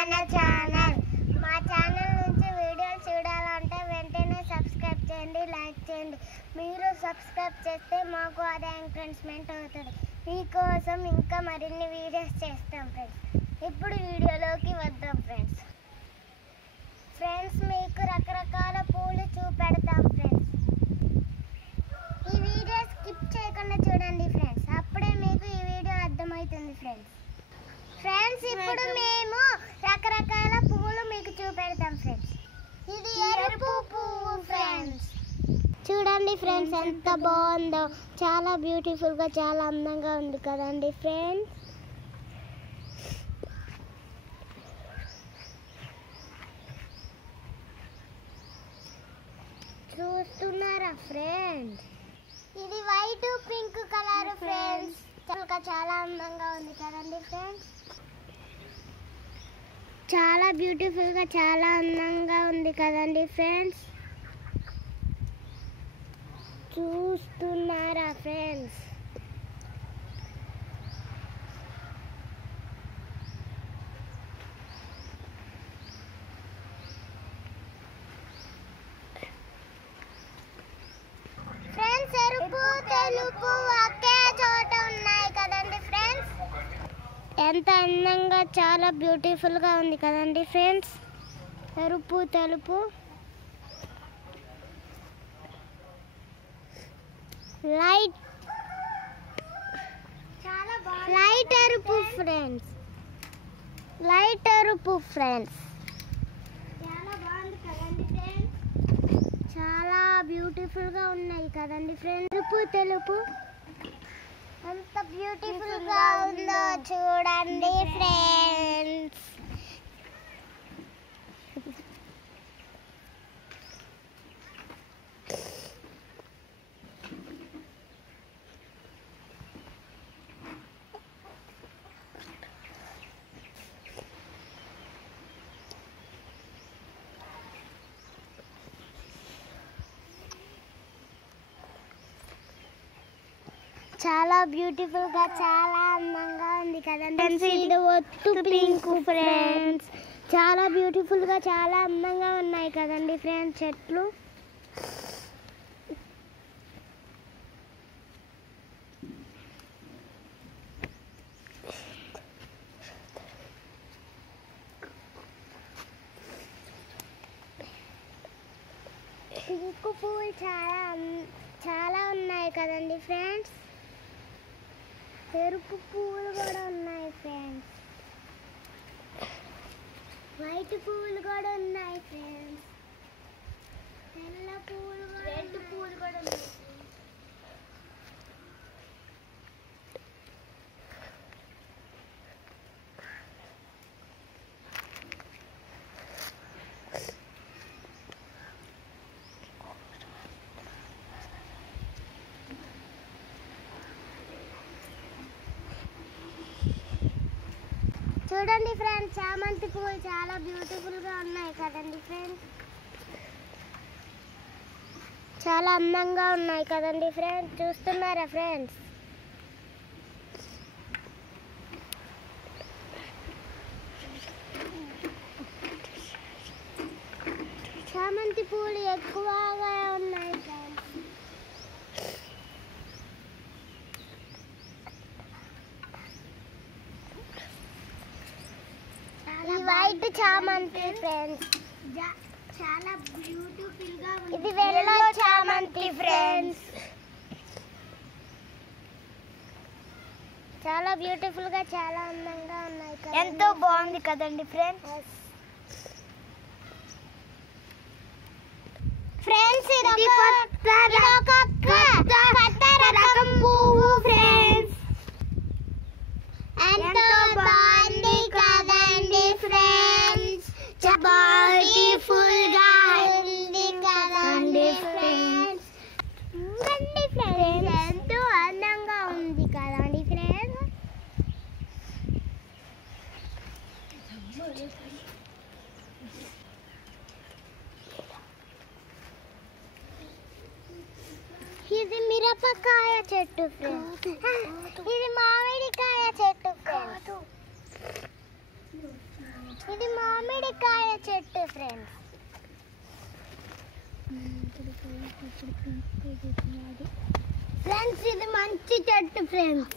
మన ఛానల్. మా ఛానల్ నుంచి వీడియోలు చూడాలంటే వెంటనే సబ్స్క్రైబ్ చేయండి, లైక్ చేయండి. మీరు సబ్స్క్రైబ్ చేస్తే మాకు అదే ఎంకరేజ్మెంట్ అవుతుంది. మీకోసం ఇంకా మరిన్ని వీడియోస్ చేస్తాం ఫ్రెండ్స్. ఇప్పుడు వీడియోలోకి వద్దాం ఫ్రెండ్స్. మీకు రకరకాల పూలు చూపెడతాం ఫ్రెండ్స్. ఈ వీడియో స్కిప్ చేయకుండా చూడండి ఫ్రెండ్స్, అప్పుడే మీకు ఈ వీడియో అర్థమవుతుంది ఫ్రెండ్స్. ఇప్పుడు మేము రకరకాల పువ్వులు మీకు చూపెడతాం ఫ్రెండ్స్. ఇది ఎరుపు పువ్వు ఫ్రెండ్స్. చూడండి ఫ్రెండ్స్ ఎంత బాగుందో, చాలా బ్యూటిఫుల్గా చాలా అందంగా ఉంది కదండి ఫ్రెండ్స్. చూస్తున్నారా ఫ్రెండ్స్, ఇది వైట్ పింక్ కలర్ ఫ్రెండ్స్. చాలా అందంగా ఉంది కదండి ఫ్రెండ్స్. చాలా బ్యూటిఫుల్గా చాలా అందంగా ఉంది కదండి ఫ్రెండ్స్. చూస్తున్నారా ఫ్రెండ్స్. ఎరుపు తెలుపు ఒకే చోట ఉన్నాయి కదండి ఫ్రెండ్స్. ఎంత అందంగా చాలా బ్యూటిఫుల్గా ఉంది కదండి ఫ్రెండ్స్. ఎరుపు తెలుపు లైట్ ఎరుపు ఫ్రెండ్స్. లైట్ ఎరుపు ఫ్రెండ్స్. చాలా బాగుంది కదండి ఫ్రెండ్స్. చాలా బ్యూటిఫుల్గా ఉన్నాయి కదండి ఫ్రెండ్స్. ఎరుపు తెలుపు ఎంత బ్యూటిఫుల్గా ఉందో చూడండి ఫ్రెండ్స్. చాలా బ్యూటిఫుల్ గా చాలా అందంగా ఉంది కదండి. ఇది ఒత్తు పింక్ ఫ్రెండ్స్. చాలా బ్యూటిఫుల్ గా చాలా అందంగా ఉన్నాయి కదండి ఫ్రెండ్స్ చెట్లు. పింక్ పువ్వులు చాలా ఉన్నాయి కదండి ఫ్రెండ్స్. ఎరుపు పువ్వులు కూడా ఉన్నాయి ఫ్రెండ్స్. వైట్ పువ్వులు కూడా ఉన్నాయి ఫ్రెండ్స్. తెల్ల పువ్వులు రెడ్ పువ్వులు కూడా ఉన్నాయి. చూడండి ఫ్రెండ్స్, చామంతి పువ్వులు చాలా బ్యూటిఫుల్గా ఉన్నాయి కదండి ఫ్రెండ్స్. చాలా అందంగా ఉన్నాయి కదండి ఫ్రెండ్స్. చూస్తున్నారా ఫ్రెండ్స్. చామంతి పువ్వులు ఎక్కువగా ఉన్నాయి ఫ్రెండ్స్. వైట్ చామంతి ఫ్రెండ్స్. చాలా బ్యూటిఫుల్ గా ఉంది. ఇది వెల్లో చామంతి ఫ్రెండ్స్. చాలా బ్యూటిఫుల్ గా చాలా అందంగా ఉన్నాయి కదా. ఎంతో బాగుంది కదండి ఫ్రెండ్స్. ఫ్రెండ్స్ ఇది ఒక కొత్త రకం పువ్వు ఫ్రెండ్స్. ఎంతో బాగుంది కదండి ఫ్రెండ్స్. బ్యూటిఫుల్ గా ఉంది కదండి ఫ్రెండ్స్. చూడండి ఫ్రెండ్స్ ఎంతో అందంగా ఉంది కదండి ఫ్రెండ్స్. ఇది మిరపకాయ చెట్టు ఫ్రెండ్స్. ఇది మామిడికాయ చెట్టు ఫ్రెండ్స్. ఇది మామిడికాయ చెట్టు ఫ్రెండ్స్. ఫ్రెండ్స్ ఇది మంచి చెట్టు ఫ్రెండ్స్.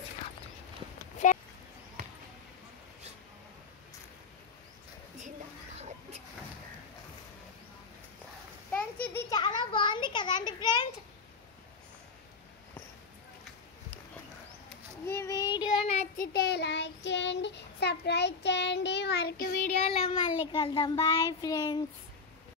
ఫ్రెండ్స్ ఇది చాలా బాగుంది కదండి ఫ్రెండ్స్. ఈ వీడియో నచ్చితే లైక్ చేయండి, సబ్స్క్రైబ్ చేయండి. మరొక వీడియోలో మళ్ళీ కలుద్దాం. Bye friends.